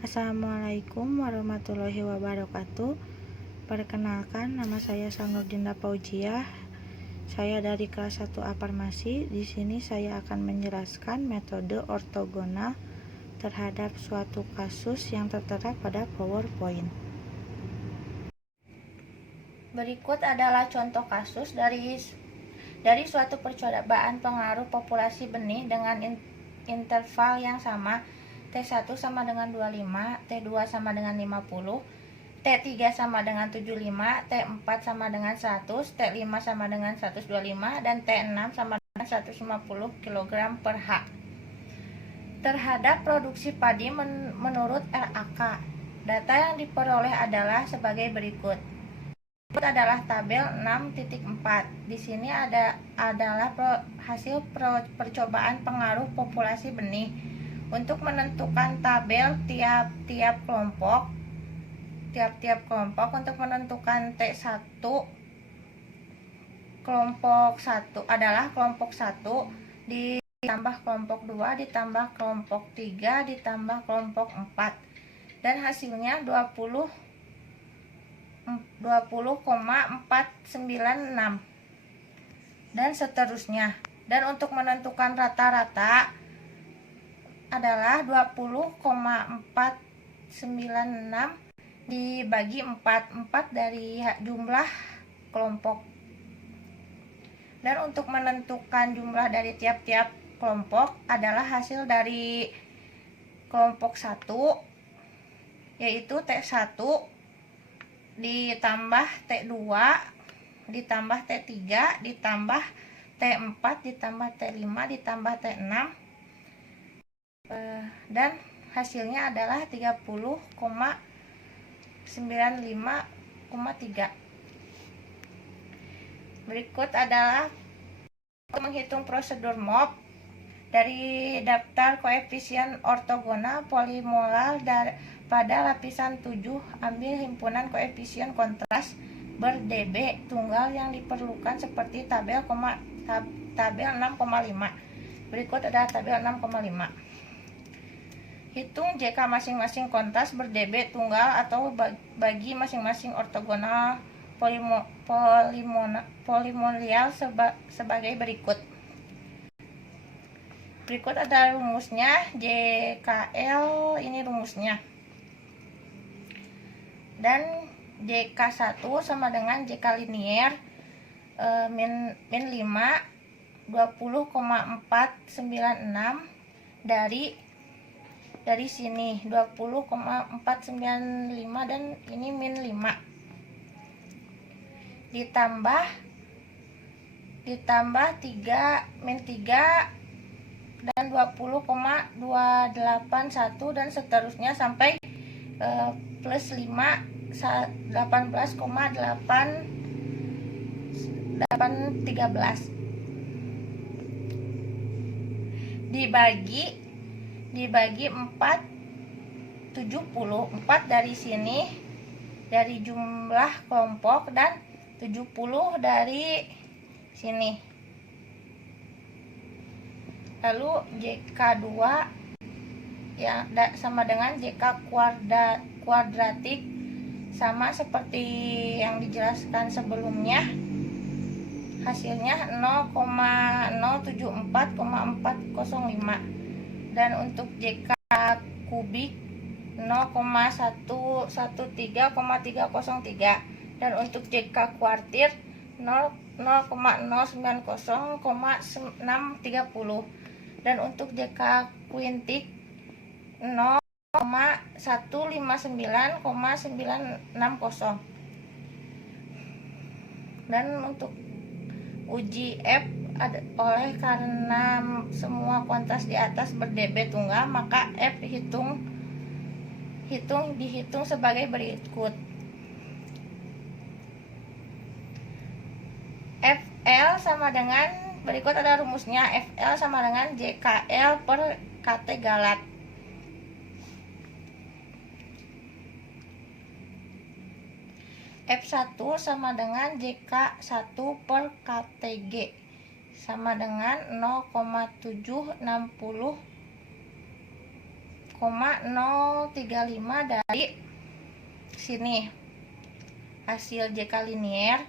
Assalamualaikum warahmatullahi wabarakatuh. Perkenalkan, nama saya Sanurdinda Paujiah. Saya dari kelas 1A Farmasi. Di sini saya akan menjelaskan metode ortogonal terhadap suatu kasus yang tertera pada PowerPoint. Berikut adalah contoh kasus dari suatu percobaan pengaruh populasi benih dengan interval yang sama. T1 sama dengan 25, T2 sama dengan 50, T3 sama dengan 75, T4 sama dengan 100, T5 sama dengan 125, dan T6 sama dengan 150 kg per H. Terhadap produksi padi menurut RAK, data yang diperoleh adalah sebagai berikut. Adalah tabel 6.4. Di sini adalah hasil percobaan pengaruh populasi benih. Untuk menentukan tabel tiap-tiap kelompok untuk menentukan T1 kelompok 1 adalah kelompok 1 ditambah kelompok 2 ditambah kelompok 3 ditambah kelompok 4, dan hasilnya 20,496 dan seterusnya. Dan untuk menentukan rata-rata adalah 20,496 dibagi 4 dari jumlah kelompok. Dan untuk menentukan jumlah dari tiap-tiap kelompok adalah hasil dari kelompok 1, yaitu T1 ditambah T2 ditambah T3 ditambah T4 ditambah T5 ditambah T6, dan hasilnya adalah 30,95,3. Berikut adalah menghitung prosedur MOP dari daftar koefisien ortogonal polimolar pada lapisan 7. Ambil himpunan koefisien kontras ber-dB tunggal yang diperlukan seperti tabel 6,5. Berikut adalah tabel 6,5. Hitung JK masing-masing kontras ber-dB tunggal atau bagi masing-masing ortogonal polinomial sebagai berikut. Berikut ada rumusnya. JKL ini rumusnya. Dan JK1 sama dengan JK linier min 5 20,496 dari sini 20,495 dan ini min 5 ditambah 3 min 3 dan 20,281 dan seterusnya sampai plus 5 18,813 dibagi 4 74 dari sini dari jumlah kelompok dan 70 dari sini. Lalu JK2 ya sama dengan JK kuadratik, sama seperti yang dijelaskan sebelumnya. Hasilnya 0,074,405, dan untuk JK kubik 0,113,303, dan untuk JK kuartir 0,090,630, dan untuk JK kuintik 0,159,960. Dan untuk uji F oleh karena semua kuantitas di atas ber-dB tunggal, maka F dihitung sebagai berikut. FL sama dengan berikut ada rumusnya. FL sama dengan JKL per KT Galat. F1 sama dengan JK1 per KTG sama dengan 0,760 0,035 dari sini. Hasil JK linier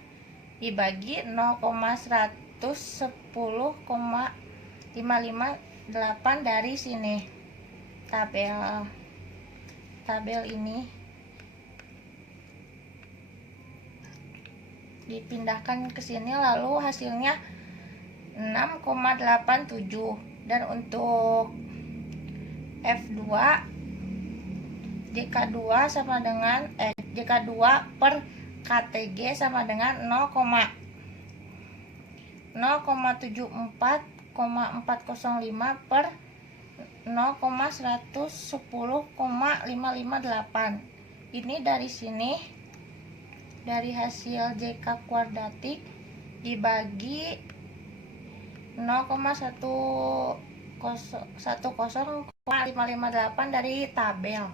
dibagi 0,110,558 dari sini. Tabel ini dipindahkan ke sini, lalu hasilnya 6,87. Dan untuk F2 JK2 sama dengan JK2 per KTG sama dengan 0,74,405 per 0,110,558. Ini dari sini, dari hasil JK kuadratik dibagi 0,110,558 dari tabel.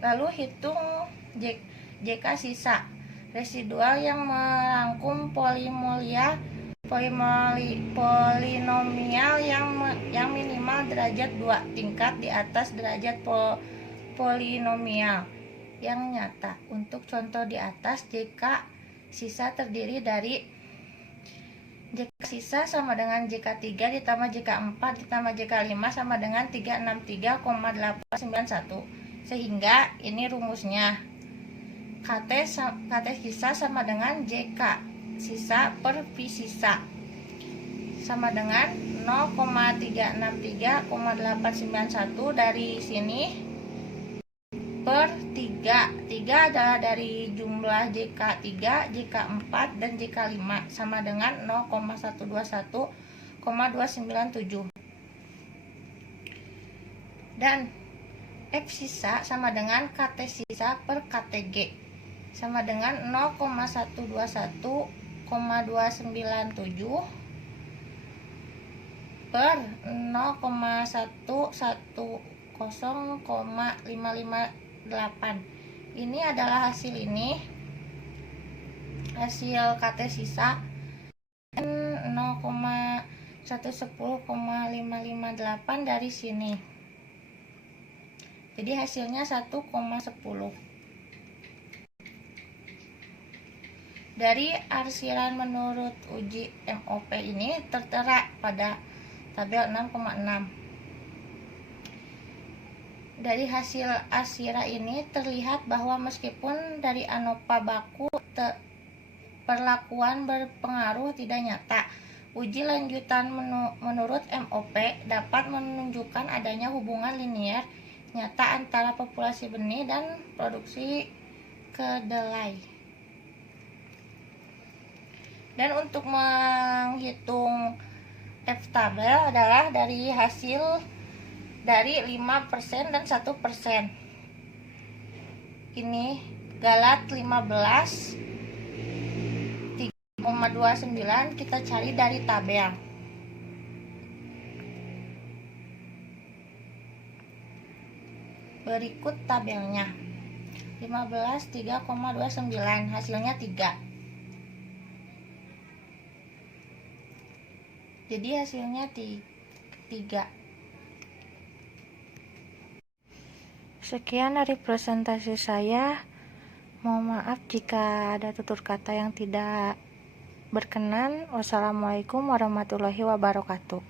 Lalu hitung JK sisa residual yang merangkum polinomial yang minimal derajat 2 tingkat di atas derajat polinomial yang nyata. Untuk contoh di atas, JK sisa terdiri dari JK sisa sama dengan JK3 ditambah JK4 ditambah JK5 sama dengan 363,891. Sehingga ini rumusnya, KT sisa sama dengan JK sisa per V sisa sama dengan 0,363,891 dari sini per 3 adalah dari jumlah JK3, JK4, dan JK5 sama dengan 0,121,297. Dan F sisa sama dengan KT sisa per KTG sama dengan 0,121,297 per 0,110,558. Ini adalah hasil ini, hasil KT sisa 0,110,558 dari sini. Jadi hasilnya 1,10. Dari arsiran menurut uji MOP ini tertera pada tabel 6,6. Dari hasil arsira ini terlihat bahwa meskipun dari ANOVA baku perlakuan berpengaruh tidak nyata, uji lanjutan menurut MOP dapat menunjukkan adanya hubungan linier nyata antara populasi benih dan produksi kedelai. Dan untuk menghitung F tabel adalah dari hasil dari 5% dan 1%. Ini Galat 15 3,29 kita cari dari tabel. Berikut tabelnya. 15 3,29 hasilnya 3. Jadi hasilnya 3. Sekian dari presentasi saya. Mohon maaf jika ada tutur kata yang tidak berkenan. Wassalamualaikum warahmatullahi wabarakatuh.